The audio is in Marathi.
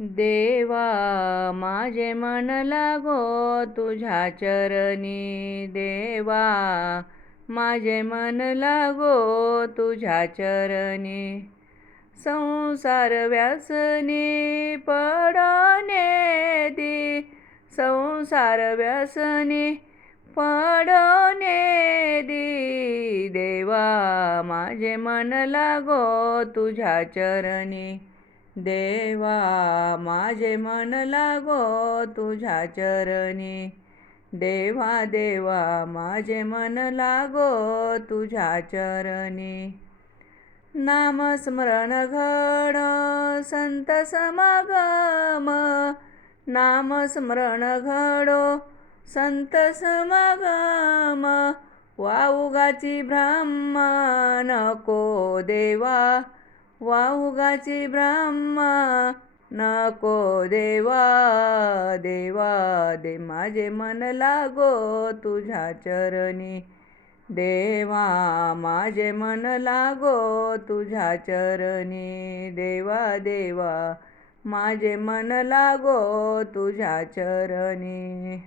देवा माझे मन लागो तुझ्या चरणी, देवा माझे मन लागो तुझ्या चरणी. संसार व्यसनी पडोने दी, संसार व्यसनी पडोने दी, देवा माझे मन लागो तुझ्या चरणी, देवा माझे मन लागो तुझ्या चरणी. देवा देवा माझे मन लागो तुझ्या चरणी. नामस्मरण घडो संत समागम, नामस्मरण घडो संत समागम. वाऊगाची ब्रह्मा नको देवा, वाऊगाची ब्रह्मा नको देवा, देवा दे माझे मन लागो तुझ्या चरणी, देवा माझे मन लागो तुझ्या चरणी. देवा देवा माझे मन लागो तुझ्या चरणी.